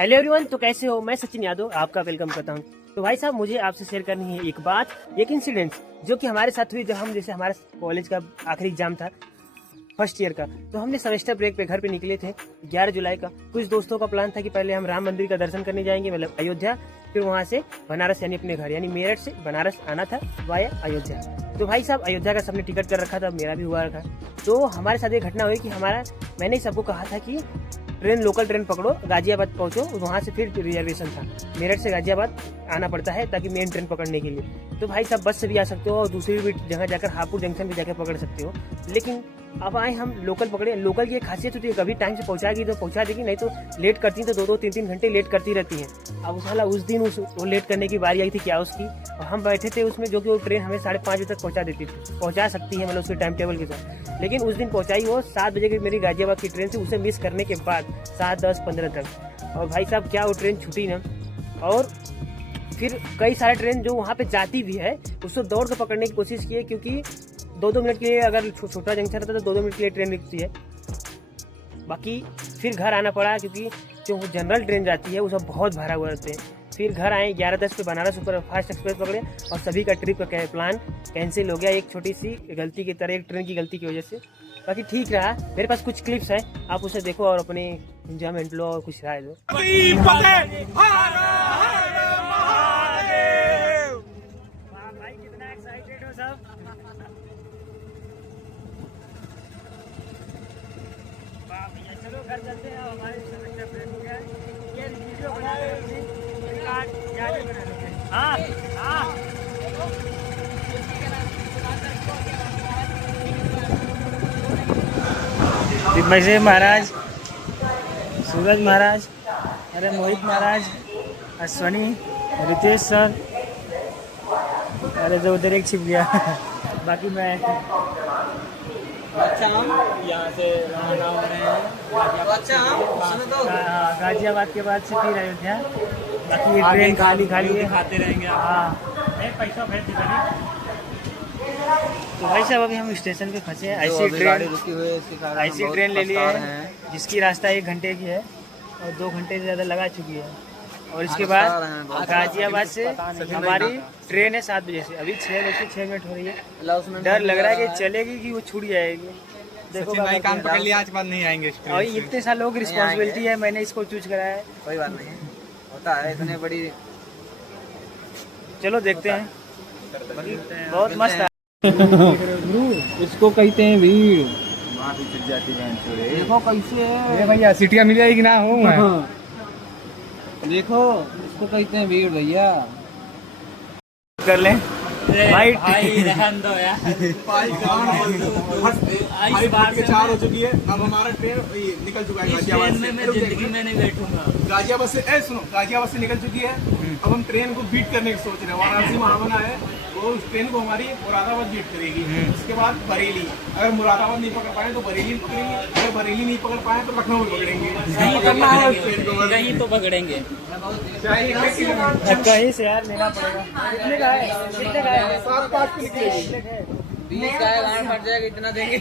Hello everyone, तो कैसे हो? मैं सचिन यादव आपका वेलकम करता हूं। तो भाई साहब, मुझे आपसे शेयर करनी है एक बात, एक इंसिडेंट जो कि हमारे साथ हुई जब हम जैसे हमारा कॉलेज का आखिरी एग्जाम था फर्स्ट ईयर का। तो हमने सेमेस्टर ब्रेक पे घर पे निकले थे 11 जुलाई का। कुछ दोस्तों का प्लान था कि पहले हम राम मंदिर का दर्शन करने जाएंगे, मतलब अयोध्या, फिर वहाँ से बनारस यानी अपने घर यानी मेरठ से बनारस आना था वाया अयोध्या। तो भाई साहब, अयोध्या का सबने टिकट कर रखा था, मेरा भी हुआ था। तो हमारे साथ एक घटना हुई कि मैंने सबको कहा था कि लोकल ट्रेन पकड़ो, गाजियाबाद पहुंचो, वहाँ से फिर रिजर्वेशन था। मेरठ से गाजियाबाद आना पड़ता है ताकि मेन ट्रेन पकड़ने के लिए। तो भाई साहब, बस से भी आ सकते हो और दूसरी भी जगह जाकर हापुड़ जंक्शन भी जाकर पकड़ सकते हो। लेकिन अब आए हम लोकल पकड़े। लोकल की एक खासियत होती है, कभी टाइम से पहुंचाएगी तो पहुंचा देगी, नहीं तो लेट करती तो 2-3 घंटे लेट करती रहती हैं। अब उस दिन वो लेट करने की बारी आई थी क्या उसकी, और हम बैठे थे उसमें, जो कि वो ट्रेन हमें 5:30 बजे तक पहुंचा सकती है, मतलब उसके टाइम टेबल के साथ। लेकिन उस दिन पहुंचाई वो 7 बजे की मेरी गाजियाबाद की ट्रेन थी, उसे मिस करने के बाद 7, 10, 15 तक। और भाई साहब, क्या वो ट्रेन छूटी ना। और फिर कई सारे ट्रेन जो वहाँ पे जाती भी है उसको दौड़ कर पकड़ने की कोशिश की है, क्योंकि 2-2 मिनट के लिए, अगर छोटा जंक्शन रहता तो 2-2 मिनट के लिए ट्रेन रुकती है। बाकी फिर घर आना पड़ा, क्योंकि जो जनरल ट्रेन जाती है वो सब बहुत भरा हुआ रहते हैं। फिर घर आए 11:10 पे बनारस सुपर फास्ट एक्सप्रेस पकड़े और सभी का ट्रिप का प्लान कैंसिल हो गया, एक छोटी सी गलती की तरह, एक ट्रेन की गलती की वजह से। बाकी ठीक रहा। मेरे पास कुछ क्लिप्स हैं, आप उसे देखो और अपने एंजॉयमेंट लो और कुछ राय दो। भाई कितना एक्साइटेड हो सब। चलो घर चलते हैं, हमारे सेमेस्टर ब्रेक हो गया है। ये वीडियो बना रहे हैं, हाँ हाँ। दिग्विजय महाराज, सूरज महाराज, अरे मोहित महाराज, अश्वनी, रितेश सर, अरे जो उधर एक छिप गया। बाकी मैं अच्छा, हम यहाँ से रवाना हो रहे हैं। अच्छा, हम गाजियाबाद के बाद से फिर अयोध्या। बाकी ये ट्रेन खाली है, खाते रहेंगे। हाँ, पैसा भेज दीजिए। तो भाई साहब, अभी हम स्टेशन पे फंसे हैं। ऐसी ट्रेन ले लिए हैं जिसकी रास्ता 1 घंटे की है और 2 घंटे से ज़्यादा लगा चुकी है। और इसके बाद गाजियाबाद से हमारी ट्रेन है 7 बजे से, अभी 6:06 हो रही है। डर लग रहा है कि चलेगी कि वो छूट जाएगी। देखो भाई, काम पकड़ लिया, आज बाद नहीं आएंगे। और इतने साल लोगों की रिस्पॉन्सिबिलिटी है, मैंने इसको चूज करा है। कोई बात नहीं, होता है इतने बड़ी। चलो देखते हैं, बहुत मस्त है। इसको कहते हैं भीड़। देखो कैसे है भैया, सीटियाँ मिल जाएगी ना हो। देखो, इसको कहते हैं भीड़ भैया। कर लें भाई रहन दो यार। भाई बात के 4 हो चुकी है, अब हमारा ट्रेन निकल चुका है गाजियाबाद से। मैं जिंदगी में नहीं बैठूंगा गाजियाबाद से। सुनो, गाजियाबाद से निकल चुकी है। अब हम ट्रेन को बीट करने की सोच रहे हैं। वाराणसी महामना है, वो उस ट्रेन को हमारी मुरादाबाद बीट करेगी। उसके बाद बरेली, अगर मुरादाबाद नहीं पकड़ पाए तो बरेली पकड़ेंगे, अगर बरेली नहीं पकड़ पाए तो लखनऊ में पकड़ेंगे। पकड़ना है ट्रेन को, कहीं तो पकड़ेंगे। कहीं से यार लेना पड़ेगा। कितने का है? 7-5 पे निकलेगी। 20 का है, गांड फट जाएगा, इतना देंगे।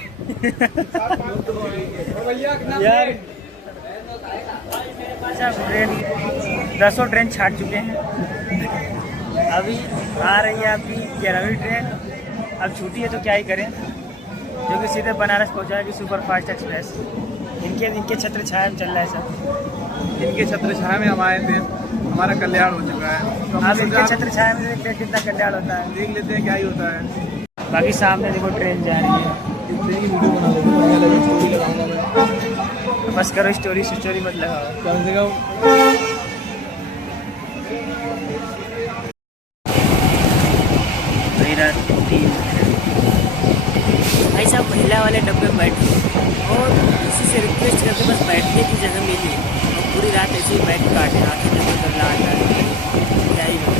यार ट्रेन 10 ट्रेन छाट चुके हैं। अभी आ रही है आपकी 11वीं ट्रेन। अब छूटी है तो क्या ही करें, जो कि सीधे बनारस पहुंचाएगी सुपर फास्ट एक्सप्रेस। इनके छत्र छाया में चल रहा है सब। इनके छत्र छाया में हम आए थे, हमारा कल्याण हो चुका है। तो अब इनके छत्र छाया में देखते हैं कितना कल्याण होता है, देख लेते हैं क्या ही होता है। बाकी सामने देखो ट्रेन जा रही है। बस करो, स्टोरी मत लगाओ, कम से कम। भाई साहब, महिला वाले डब्बे में बैठे और किसी से रिक्वेस्ट करके बस बैठने की जगह मिली और पूरी रात ऐसे ही बैठ काटे, आँखें जब तक ला क्या ही यार।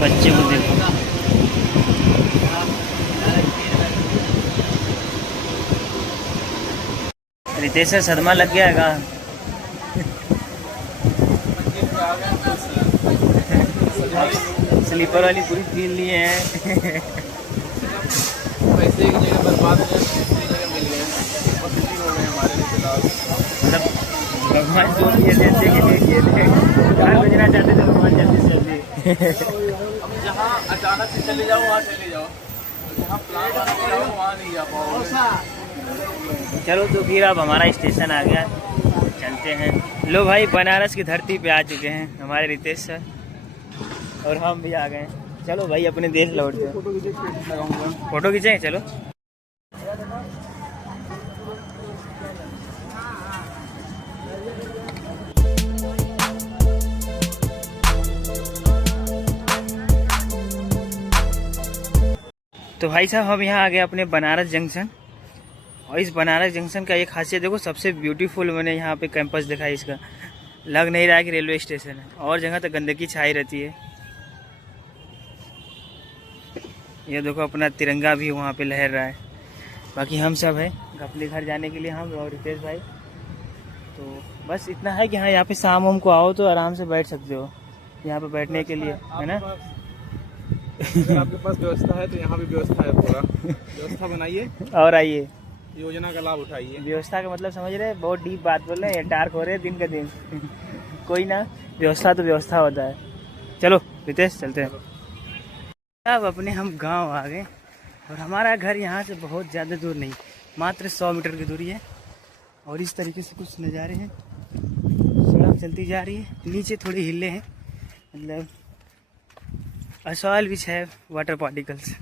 बच्चे को देखो, रितेश से सदमा लग गया है। स्लीपर वाली पूरी छीन लिए हैं। पैसे एक जगह बर्बाद हो गए, दूसरी जगह मिल गए, और खुशी हो गए हमारे लिए फिलहाल। मतलब भगवान जो भी ऐसे के लिए किए थे, जहाँ बजना चाहते थे भगवान जल्दी से जल्दी। अब जहाँ अचानक से चले जाओ वहाँ चले जाओ, जहाँ प्लान बना के जाओ वहाँ नहीं जा पाओ। चलो तो फिर अब हमारा स्टेशन आ गया, चलते हैं। लो भाई, बनारस की धरती पे आ चुके हैं हमारे रितेश सर, और हम भी आ गए। चलो भाई अपने देश लौटते हैं। फोटो खींचे, लगाऊंगा। फोटो खींचे, चलो। तो भाई साहब हम यहाँ आ गए अपने बनारस जंक्शन, और इस बनारस जंक्शन का एक खासियत देखो, सबसे ब्यूटीफुल मैंने यहाँ पे कैंपस देखा है इसका। लग नहीं रहा है कि रेलवे स्टेशन है, और जगह तो गंदगी छाई रहती है। ये देखो अपना तिरंगा भी वहाँ पे लहर रहा है। बाकी हम सब है अपने घर जाने के लिए, हम और रितेश भाई। तो बस इतना है कि हाँ, यहाँ पे शाम वाम को आओ तो आराम से बैठ सकते हो यहाँ पे बैठने के लिए, है ना। अगर आपके पास व्यवस्था है तो यहाँ भी व्यवस्था है, पूरा व्यवस्था बनाइए और आइए, योजना का लाभ उठाइए। व्यवस्था का मतलब समझ रहे हैं, बहुत डीप बात बोल रहे हैं, डार्क हो रहे हैं दिन का दिन। कोई ना, व्यवस्था तो व्यवस्था होता है। चलो रितेश चलते हैं। अब अपने हम गांव आ गए, और हमारा घर यहाँ से बहुत ज़्यादा दूर नहीं, मात्र 100 मीटर की दूरी है। और इस तरीके से कुछ नज़ारे हैं, सड़क चलती जा रही है, नीचे थोड़ी हिले हैं, मतलब असॉइल विच है वाटर पार्टिकल्स।